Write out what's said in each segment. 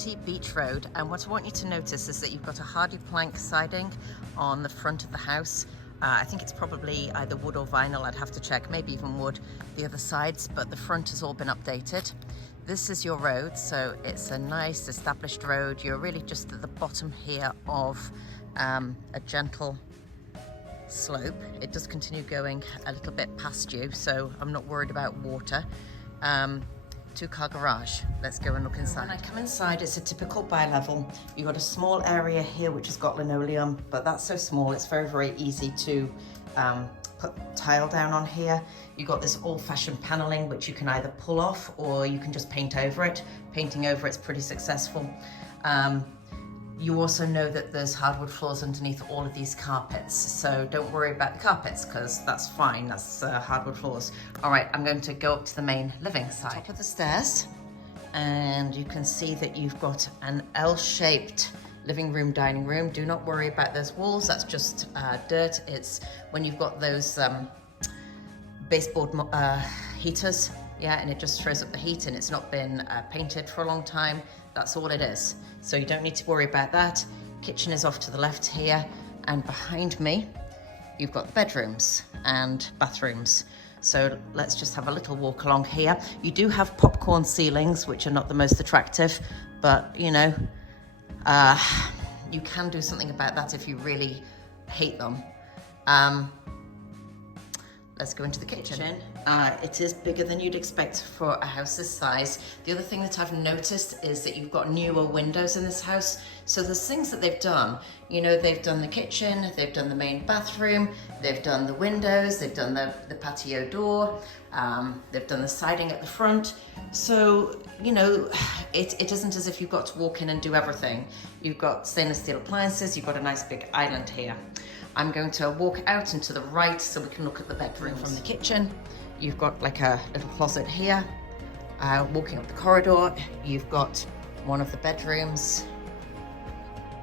20 Beech Road, and what I want you to notice is that you've got a hardy plank siding on the front of the house. I think it's probably either wood or vinyl, I'd have to check, maybe even wood the other sides, but the front has all been updated. This is your road, so it's a nice established road. You're really just at the bottom here of a gentle slope. It does continue going a little bit past you, so I'm not worried about water. Two-car garage. Let's go and look inside. When I come inside, it's a typical bi-level. You've got a small area here which has got linoleum, but that's so small it's very, very easy to put tile down on here. You've got this old-fashioned paneling which you can either pull off or you can just paint over it. Painting over it's pretty successful. You also know that there's hardwood floors underneath all of these carpets, so don't worry about the carpets because that's fine, that's hardwood floors. All right, I'm going to go up to the main living side. Top of the stairs, and you can see that you've got an L-shaped living room, dining room. Do not worry about those walls, that's just dirt. It's when you've got those baseboard heaters, yeah, and it just throws up the heat and it's not been painted for a long time. That's all it is. So you don't need to worry about that. Kitchen is off to the left here, and behind me, you've got bedrooms and bathrooms. So let's just have a little walk along here. You do have popcorn ceilings, which are not the most attractive, but you know, you can do something about that if you really hate them. Let's go into the kitchen. It is bigger than you'd expect for a house this size. The other thing that I've noticed is that you've got newer windows in this house. So there's things that they've done. You know, they've done the kitchen, they've done the main bathroom, they've done the windows, they've done the patio door, they've done the siding at the front. So, you know, it isn't as if you've got to walk in and do everything. You've got stainless steel appliances, you've got a nice big island here. I'm going to walk out and to the right so we can look at the bedroom from the kitchen. You've got like a little closet here. Walking up the corridor, you've got one of the bedrooms.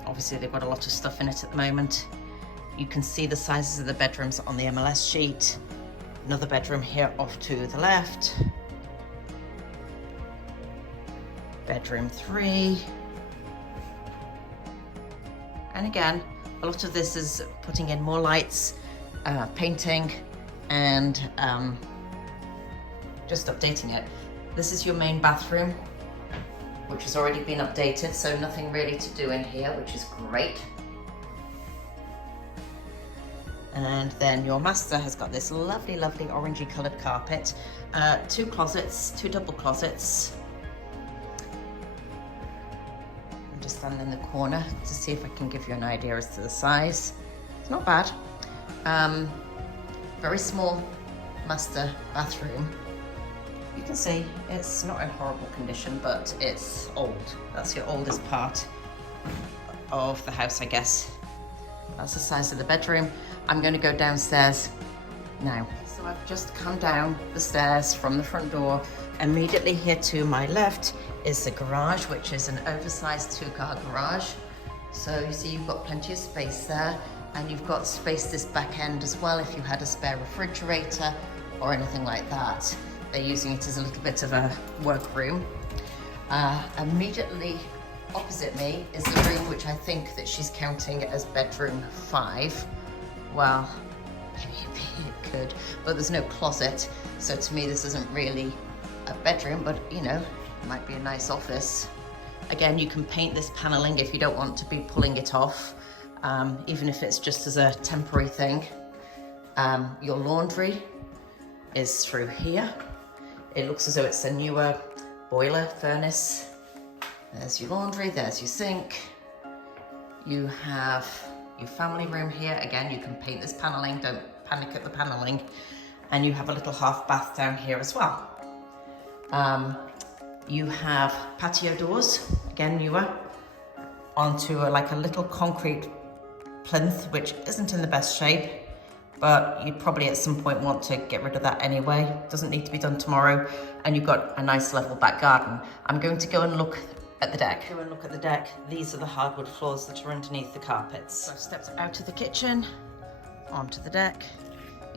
Obviously they've got a lot of stuff in it at the moment. You can see the sizes of the bedrooms on the MLS sheet. Another bedroom here off to the left. Bedroom 3. And again, a lot of this is putting in more lights, painting, and just updating it. This is your main bathroom, which has already been updated, so nothing really to do in here, which is great. And then your master has got this lovely, lovely orangey coloured carpet. 2 closets, 2 double closets. Just stand in the corner to see if I can give you an idea as to the size. It's not bad. Very small master bathroom. You can see it's not in horrible condition, but it's old. That's your oldest part of the house, I guess. That's the size of the bedroom. I'm going to go downstairs now. So I've just come down the stairs from the front door. Immediately here to my left is the garage, which is an oversized 2-car garage. So you see you've got plenty of space there, and you've got space this back end as well if you had a spare refrigerator or anything like that. They're using it as a little bit of a workroom. Immediately opposite me is the room which I think that she's counting as bedroom 5. Well, maybe it could, but there's no closet. So to me, this isn't really a bedroom, but you know, it might be a nice office. Again, you can paint this paneling if you don't want to be pulling it off, even if it's just as a temporary thing. Your laundry is through here. It looks as though it's a newer boiler furnace. There's your laundry, there's your sink. You have your family room here. Again, you can paint this paneling, don't panic at the paneling. And you have a little half bath down here as well. You have patio doors, again newer, onto like a little concrete plinth, which isn't in the best shape, but you'd probably at some point want to get rid of that anyway. Doesn't need to be done tomorrow. And you've got a nice level back garden. I'm going to go and look at the deck. Go and look at the deck. These are the hardwood floors that are underneath the carpets. So I've stepped out of the kitchen, onto the deck.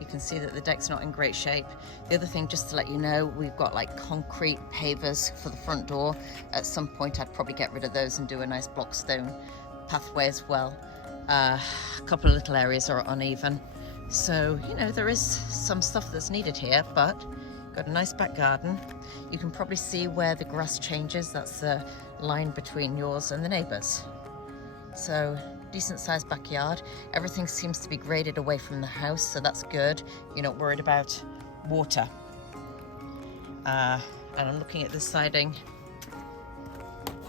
You can see that the deck's not in great shape. The other thing, just to let you know, we've got like concrete pavers for the front door. At some point I'd probably get rid of those and do a nice block stone pathway as well. A couple of little areas are uneven. So, you know, there is some stuff that's needed here, but got a nice back garden. You can probably see where the grass changes. That's the line between yours and the neighbours. So, decent sized backyard. Everything seems to be graded away from the house, so that's good. You're not worried about water. And I'm looking at the siding.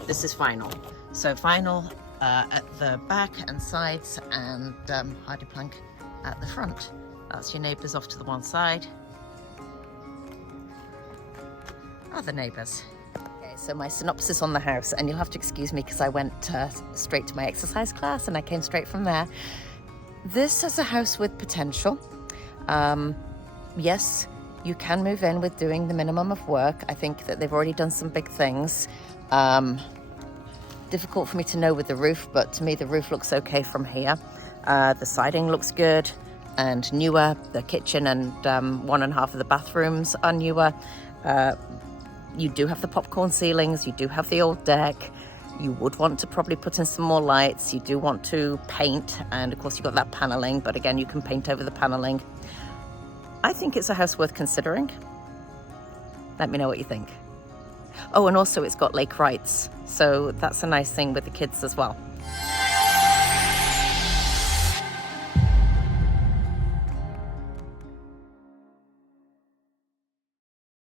This is vinyl. So vinyl at the back and sides, and hardy plank at the front. That's your neighbours off to the one side. Other neighbours. Okay, so my synopsis on the house, and you'll have to excuse me because I went straight to my exercise class and I came straight from there. This is a house with potential. Yes, you can move in with doing the minimum of work. I think that they've already done some big things. Difficult for me to know with the roof, but to me the roof looks okay from here. The siding looks good and newer. The kitchen and 1.5 of the bathrooms are newer. You do have the popcorn ceilings, you do have the old deck. You would want to probably put in some more lights. You do want to paint, and of course you've got that paneling, but again, you can paint over the paneling. I think it's a house worth considering. Let me know what you think. Oh, and also it's got lake rights, so that's a nice thing with the kids as well.